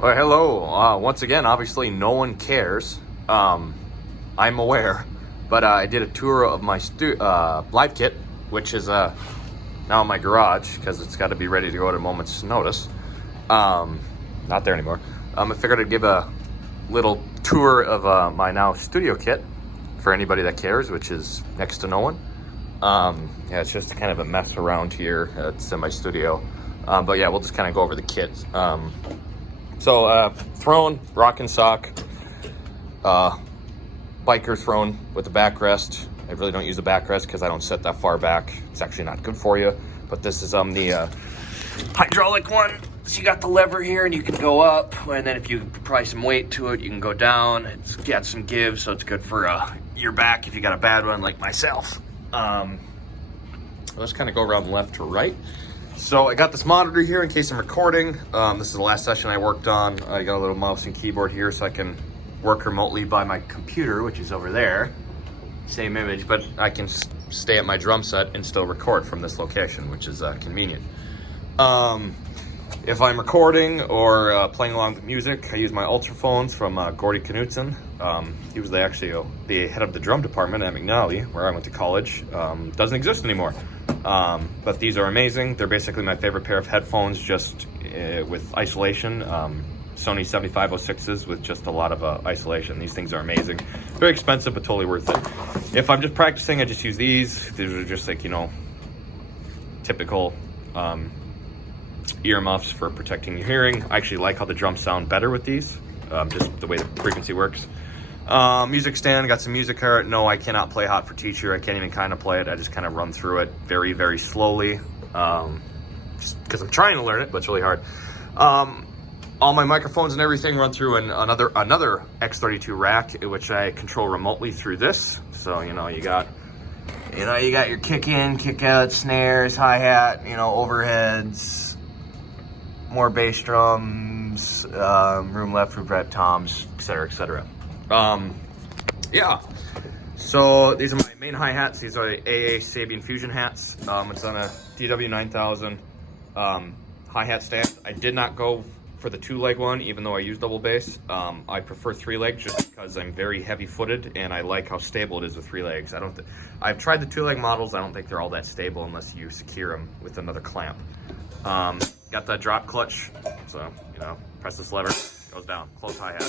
Well, hello. Once again, obviously no one cares. I'm aware, but I did a tour of my live kit, which is now in my garage because it's got to be ready to go at a moment's notice. Not there anymore. I figured I'd give a little tour of my now studio kit for anybody that cares, which is next to no one. Yeah, it's just kind of a mess around here. It's in my studio. But yeah, we'll just kind of go over the kit. So throne, rock and sock, biker throne with the backrest. I really don't use the backrest because I don't set that far back. It's actually not good for you. But this is the hydraulic one. So you got the lever here and you can go up, and then if you apply some weight to it, you can go down. It's got some give, so it's good for your back if you got a bad one like myself. Let's kind of go around left to right. So I got this monitor here in case I'm recording. This is the last session I worked on. I got a little mouse and keyboard here so I can work remotely by my computer, which is over there. Same image, but I can stay at my drum set and still record from this location, which is convenient. If I'm recording or playing along with music, I use my Ultraphones from Gordy Knutson. He was actually the head of the drum department at McNally, where I went to college. Doesn't exist anymore. But these are amazing. They're basically my favorite pair of headphones, just with isolation. Sony 7506s with just a lot of isolation. These things are amazing. Very expensive, but totally worth it. If I'm just practicing, I just use these. These are just like, typical earmuffs for protecting your hearing. I actually like how the drums sound better with these, just the way the frequency works. Music stand, got some music here. No, I cannot play Hot for Teacher. I can't even kind of play it. I just kind of run through it very, very slowly, just because I'm trying to learn it, but it's really hard. All my microphones and everything run through another X32 rack, which I control remotely through this. So, you got your kick in, kick out, snares, hi-hat, overheads, more bass drums, room left, room right, toms, etc., etc. Yeah, so these are my main hi-hats. These are the AA Sabian Fusion hats. It's on a DW9000 hi-hat stand. I did not go for the 2-leg one, even though I use double bass. I prefer 3-leg just because I'm very heavy-footed and I like how stable it is with 3 legs. I've tried the 2-leg models. I don't think they're all that stable unless you secure them with another clamp. Got the drop clutch, so press this lever, goes down, close hi-hat,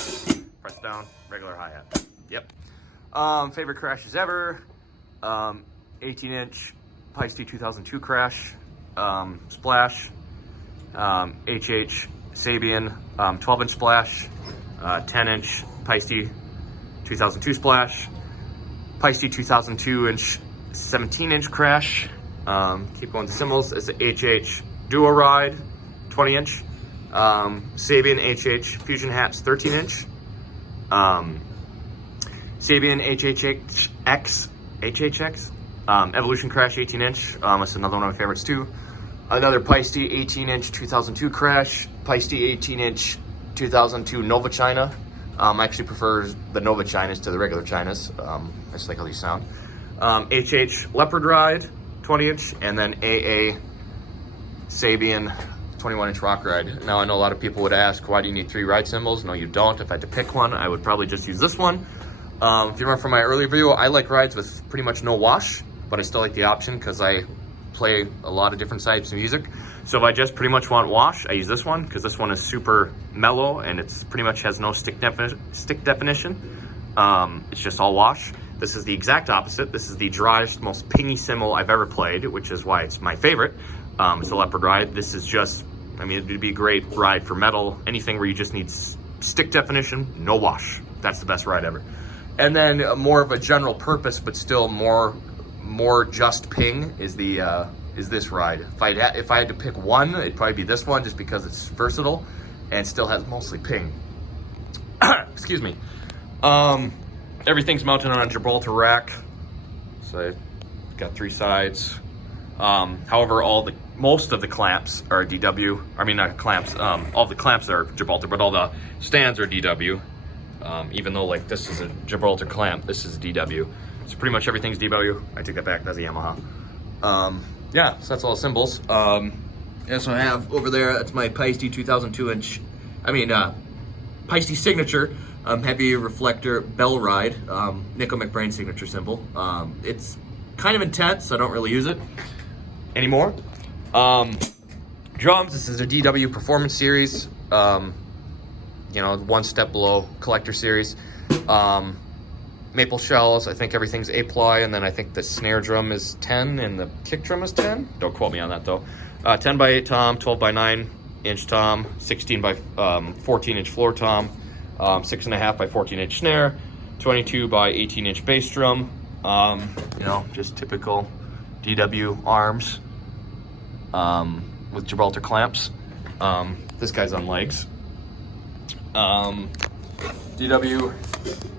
press down, regular hi-hat. Yep. Favorite crashes ever, 18-inch Paiste 2002 crash, splash, HH Sabian 12-inch splash, 10-inch Paiste 2002 splash, Paiste 2002-inch 17-inch crash. Keep going to cymbals. It's an HH Duo Ride 20-inch, Sabian HH Fusion Hats 13-inch, Sabian HHX Evolution Crash 18-inch. That's another one of my favorites too. Another Paiste 18-inch 2002 crash, Paiste 18-inch 2002 Nova China. I actually prefer the Nova Chinas to the regular Chinas. I just like how these sound. HH Leopard Ride 20-inch, and then AA Sabian 21-inch Rock Ride. Now I know a lot of people would ask, why do you need 3 ride cymbals? No, you don't. If I had to pick one, I would probably just use this one. If you remember from my earlier video, I like rides with pretty much no wash, but I still like the option because I play a lot of different types of music. So if I just pretty much want wash, I use this one because this one is super mellow and it's pretty much has no stick definition. It's just all wash. This is the exact opposite. This is the driest, most pingy cymbal I've ever played, which is why it's my favorite. It's a Leopard Ride. This is just, it'd be a great ride for metal, anything where you just need stick definition, no wash. That's the best ride ever. And then more of a general purpose, but still more just ping is this ride. If I had to pick one, it'd probably be this one, just because it's versatile and still has mostly ping. Excuse me. Everything's mounted on a Gibraltar rack, so I've got 3 sides. However, most of the clamps are DW. Not clamps. All the clamps are Gibraltar, but all the stands are DW. Even though this is a Gibraltar clamp, this is DW. So pretty much everything's DW. I take that back, that's a Yamaha. Yeah, so that's all the cymbals. Yeah, so I have over there, that's my Paiste 2002-inch Paiste Signature heavy reflector bell ride, Nickel McBrain signature symbol. It's kind of intense, so I don't really use it anymore. Drums, this is a DW Performance Series, you know, one step below Collector Series. Maple shells, I think everything's A-ply, and then I think the snare drum is 10 and the kick drum is 10. Don't quote me on that though. 10 by 8 tom, 12 by 9 inch tom, 16 by 14 inch floor tom, 6.5 by 14 inch snare, 22 by 18 inch bass drum. You know, just typical DW arms with Gibraltar clamps. This guy's on legs. DW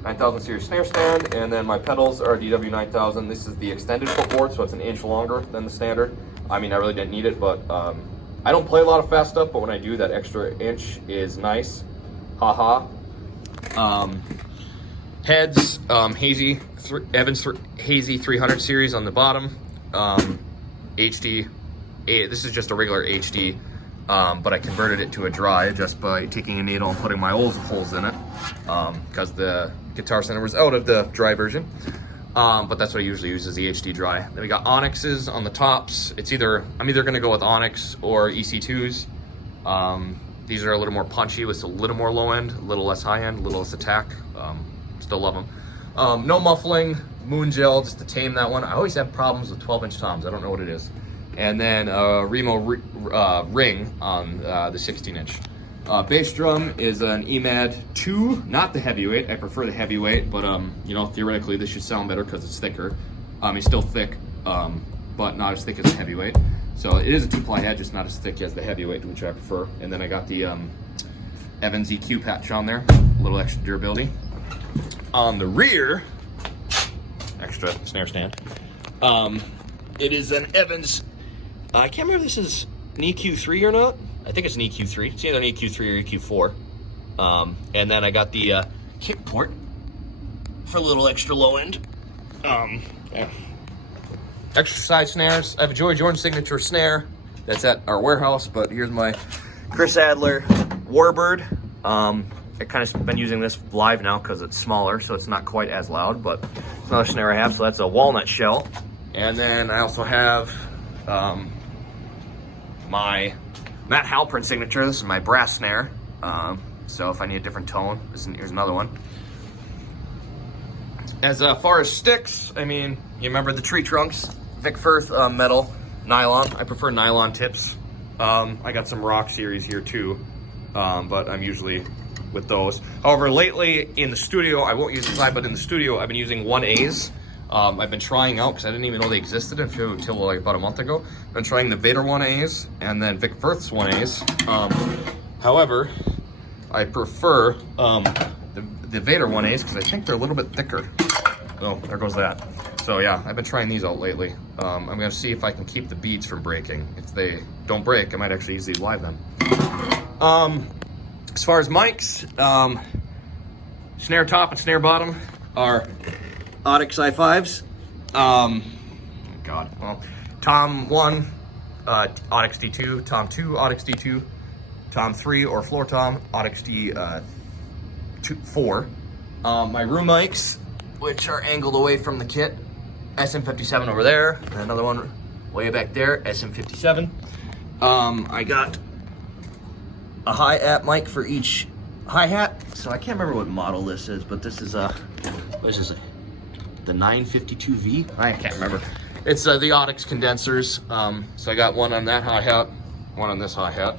9000 series snare stand, and then my pedals are DW 9000. This is the extended footboard, so it's an inch longer than the standard. I mean, I really didn't need it, but I don't play a lot of fast stuff, but when I do, that extra inch is nice. Haha. Heads, Hazy, Evans Hazy 300 series on the bottom. HD, this is just a regular HD, but I converted it to a dry just by taking a needle and putting my old holes in it, because the Guitar Center was out of the dry version. But that's what I usually use, is the HD dry. Then we got Onyxes on the tops. I'm either gonna go with Onyx or EC2s. These are a little more punchy with a little more low end, a little less high end, a little less attack. Still love them. No muffling, Moon Gel, just to tame that one. I always have problems with 12-inch toms. I don't know what it is. And then Remo ring on the 16-inch. Bass drum is an EMAD 2, not the heavyweight. I prefer the heavyweight, but you know, theoretically this should sound better because it's thicker. It's still thick, but not as thick as the heavyweight. So it is a 2-ply head, just not as thick as the heavyweight, which I prefer. And then I got the Evans EQ patch on there, a little extra durability. On the rear, extra snare stand. It is an Evans, I can't remember if this is an EQ3 or not. I think it's an EQ3. It's either an EQ3 or EQ4. And then I got the kick port for a little extra low end. Yeah. Extra side snares. I have a Joey Jordan signature snare that's at our warehouse, but here's my Chris Adler Warbird. I kind of been using this live now because it's smaller, so it's not quite as loud, but it's another snare I have, so that's a walnut shell. And then I also have my Matt Halpern signature. This is my brass snare. So if I need a different tone, here's another one. As far as sticks, I mean, you remember the tree trunks, Vic Firth metal, nylon. I prefer nylon tips. I got some Rock series here too, but I'm usually with those. However, lately in the studio, I won't use the side, but in the studio, I've been using 1As. I've been trying out, because I didn't even know they existed until like about a month ago. I've been trying the Vader 1As and then Vic Firth's 1As. However, I prefer the Vader 1As because I think they're a little bit thicker. Oh, there goes that. So yeah, I've been trying these out lately. I'm gonna see if I can keep the beads from breaking. If they don't break, I might actually use these live then. As far as mics, snare top and snare bottom are Audix i5s. God, well, Tom 1, Audix D2, Tom 2, Audix D2, Tom 3 or floor tom, Audix D4. My room mics, which are angled away from the kit, SM57 over there, and another one way back there, SM57. I got a hi-hat mic for each hi-hat. So I can't remember what model this is, but this is what is this? The 952V? I can't remember. It's the Audix condensers. So I got one on that hi-hat, one on this hi-hat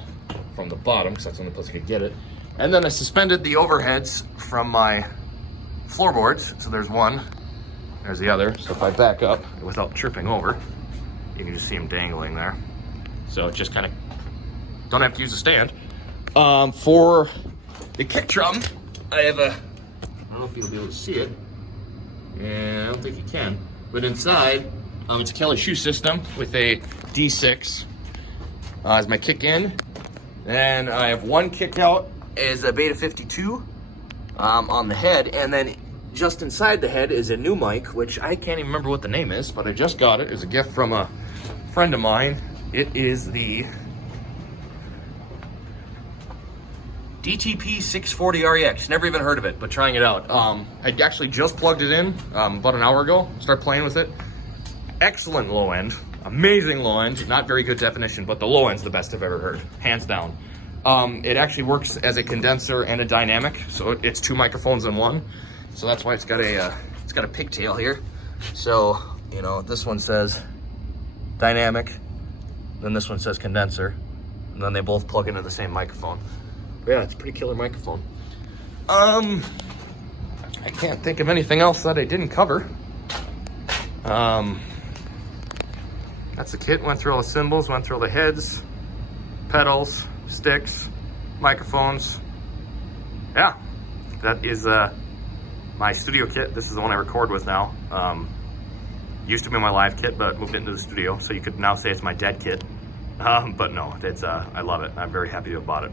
from the bottom, because that's the only place I could get it. And then I suspended the overheads from my floorboards. So there's one, there's the other. So if I back up without tripping over, you can just see them dangling there. So just kind of don't have to use a stand. For the kick drum, I have a, I don't know if you'll be able to see it. Yeah, I don't think you can. But inside, it's a Kelly shoe system with a D6 as my kick in. Then I have one kick out is a Beta 52 on the head, and then just inside the head is a new mic, which I can't even remember what the name is, but I just got it as a gift from a friend of mine. It is the DTP 640 REX. Never even heard of it, but trying it out. I actually just plugged it in about an hour ago. Start playing with it. Excellent low end. Amazing low end. Not very good definition, but the low end's the best I've ever heard, hands down. It actually works as a condenser and a dynamic, so it's 2 microphones in one. So that's why it's got a pigtail here. So, you know, this one says dynamic, then this one says condenser, and then they both plug into the same microphone. But yeah, it's a pretty killer microphone. I can't think of anything else that I didn't cover. That's the kit. Went through all the cymbals, went through all the heads, pedals, sticks, microphones. Yeah, that is my studio kit. This is the one I record with now. Used to be my live kit, but moved it into the studio, so you could now say it's my dead kit. But no, it's I love it. I'm very happy to have bought it.